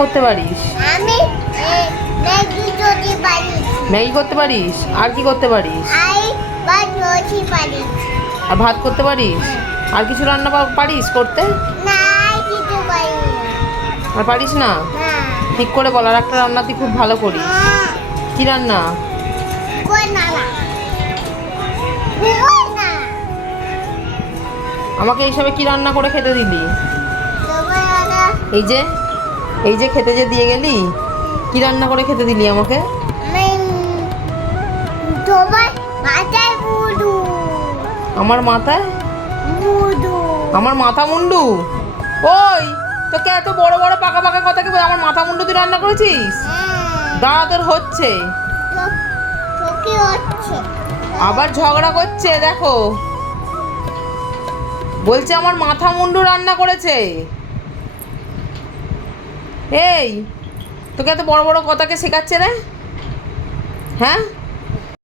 করতে পারিস? আমি ম্যাগি করতে পারি। ম্যাগি করতে পারিস? আর কি করতে পারিস? ভাত করতে পারি। আর ভাত করতে পারিস? আর কিছু রান্না পারিস করতে? না, কিছু পারি না। আর পারিস না? না। ঠিক করে বল, আর একটা রান্না তুই খুব ভালো করিস। কি রান্না? কই না। আমাকে এইসবে কি রান্না করে খেতে দিলি? তোমার এই যে খেতে যে দিয়ে গেলি, কি রান্না করে খেতে দিলি আমাকে? তোমার মাথায় মুন্ডু। আমার মাথায় মুন্ডু। আমার মাথা মুন্ডু? ওই তোকে এত বড় বড় পাকা পাকা কথা কি বলে আমার মাথা মুন্ডু তুই রান্না করেছিস? দাঁড়া, তোর হচ্ছে। তোকে হচ্ছে। আবার ঝগড়া করছে, দেখো বলছে আমার মাথা মুন্ডু রান্না করেছে। এই তোকে এত বড় বড় কথাকে শেখাচ্ছে রে? হ্যাঁ